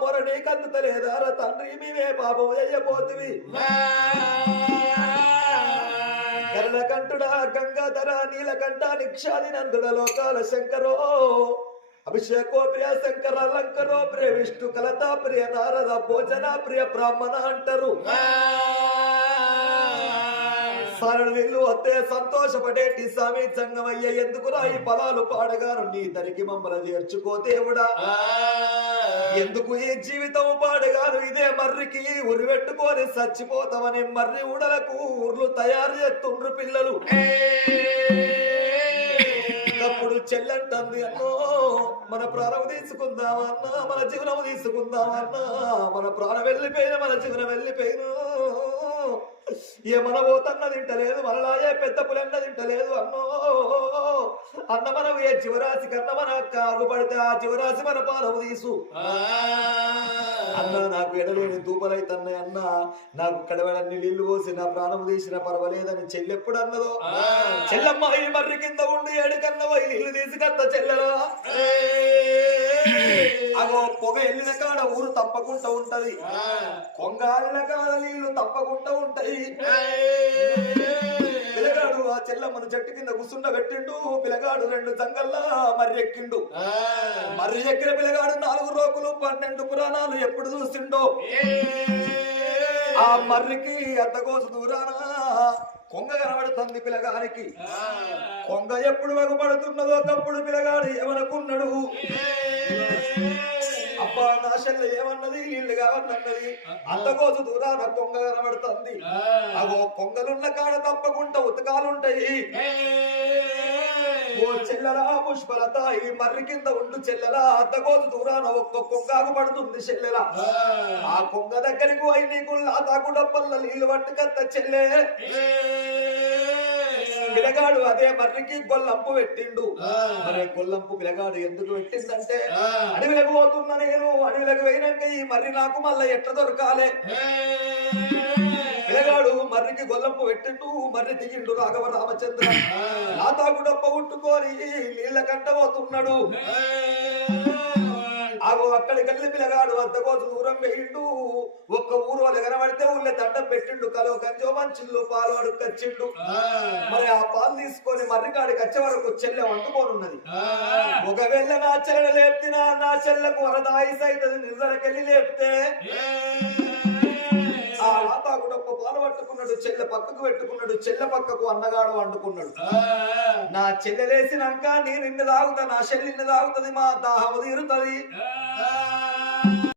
మొరని కందుతలేదార తండ్రి మేమే పాపం అయ్యపోతివి గరళకంఠుడా గంగాధర నీలకంఠ నిక్షాది నందుడ లోకాల శంకరో అభిషేకో ప్రియ శంకర అలంకరో ప్రియ విష్ణు కలతా ప్రియ నారద భోజన ప్రియ బ్రాహ్మణ అంటారు సారడు వీళ్ళు వస్తే సంతోషపడేటి స్వామి సంగమయ్య ఎందుకురా ఈ పదాలు పాడగాను నీ దరికి మమ్మల్ని చేర్చుకో దేవుడా ఎందుకు ఈ జీవితం పాడగాను ఇదే మర్రికి ఉరి పెట్టుకొని చచ్చిపోతామని మర్రి ఉడలకు ఊర్లు తయారు చేస్తుండ్రు పిల్లలు అప్పుడు చెల్లంటుంది అన్నో మన ప్రాణం తీసుకుందామన్నా మన జీవనం తీసుకుందామన్నా మన ప్రాణం వెళ్ళిపోయిన మన జీవనం వెళ్ళిపోయిన ఏమన పోతన్న తింటలేదు మనలాగే పెద్ద పులన్న తింటలేదు అన్నో అన్న మనం ఏ జీవరాశి కన్నా మన కాగుపడితే ఆ జీవరాశి మన పాలము తీసు అన్న నాకు ఎడలేని దూపలైతన్నాయి అన్న నాకు కడవలన్నీ నీళ్లు పోసి నా ప్రాణము తీసిన పర్వాలేదని చెల్లెప్పుడు అన్నదో చెల్లమ్మ ఈ మర్రి కింద ఉండి ఏడు కన్నవ నీళ్లు తీసుకత్త చెల్లెలా అగో పొగ వెళ్ళిన కాడ ఊరు తప్పకుండా ఉంటది కొంగాలిన కాడ నీళ్లు తప్పకుండా ఉంటాయి పిల్లగాడు ఆ చెల్లమ్మను చెట్టు కింద కూర్చుండ పెట్టిండు పిల్లగాడు 2 జంగల్లా మర్రి ఎక్కిండు మర్రి ఎక్కిన పిల్లగాడు 4 రోకులు 12 పురాణాలు ఎప్పుడు చూసిండో ఆ మర్రికి అద్దకోసు దూరాన కొంగ కనబడుతుంది పిల్లగానికి కొంగ ఎప్పుడు వగపడుతున్నదో తప్పుడు పిల్లగాడు ఏమనుకున్నాడు అబ్బా నా చెల్లె ఏమన్నది నీళ్లు కావన్నది అద్దకోసు దూరాన కొంగ కనబడుతుంది అగో కొంగలున్న కాడ తప్పకుండా ఉతకాలుంటాయి ఓ చెల్లెలా పుష్పలత ఈ మర్రి కింద ఉండు చెల్లెలా అద్దకోసు దూరాన ఒక్క కొంగాకు పడుతుంది చెల్లెల ఆ కొంగ దగ్గరికి పోయి నీకు లాతాకు డబ్బల్ల నీళ్లు పట్టుకత్త చెల్లె పిలగాడు అదే మర్రికి గొల్లంపు పెట్టిండు మరి గొల్లంపు పిలగాడు ఎందుకు పెట్టిందంటే అడవిలకు పోతున్నా నేను అడవిలకు పోయినాక ఈ మర్రి నాకు మళ్ళా ఎట్లా దొరకాలే పిలగాడు మర్రికి గొల్లంపు పెట్టిండు మర్రి దిగిండు రాఘవ రామచంద్ర లాతాకు డబ్బ ఉట్టుకొని నీళ్ళ కంట పోతున్నాడు ఆగో అక్కడికి వెళ్ళి పిల్లగాడు అద్దకోసు దూరం వేయిండు ఒక్క ఊరు వాళ్ళు కనబడితే ఊళ్ళో దండం పెట్టిండు కలో కంచో మంచిళ్ళు పాలు అడుక్కొచ్చిండు మరి ఆ పాలు తీసుకొని మర్రికాడికి వచ్చే వరకు చెల్లె వండుకోనున్నది ఒకవేళ నా చెల్లె లేపినా నా చెల్లెకు వరదాయిస్ అవుతుంది నిజానికెళ్ళి లేపితే ఆ లాతాకు డొప్ప పాలు పట్టుకున్నాడు చెల్లె పక్కకు పెట్టుకున్నాడు చెల్లె పక్కకు అన్నగాడు వండుకున్నాడు నా చెల్లెలేసినాక నేను ఇన్ని తాగుతా నా చెల్లి ఇన్ని తాగుతుంది మా దాహము తీరుతుంది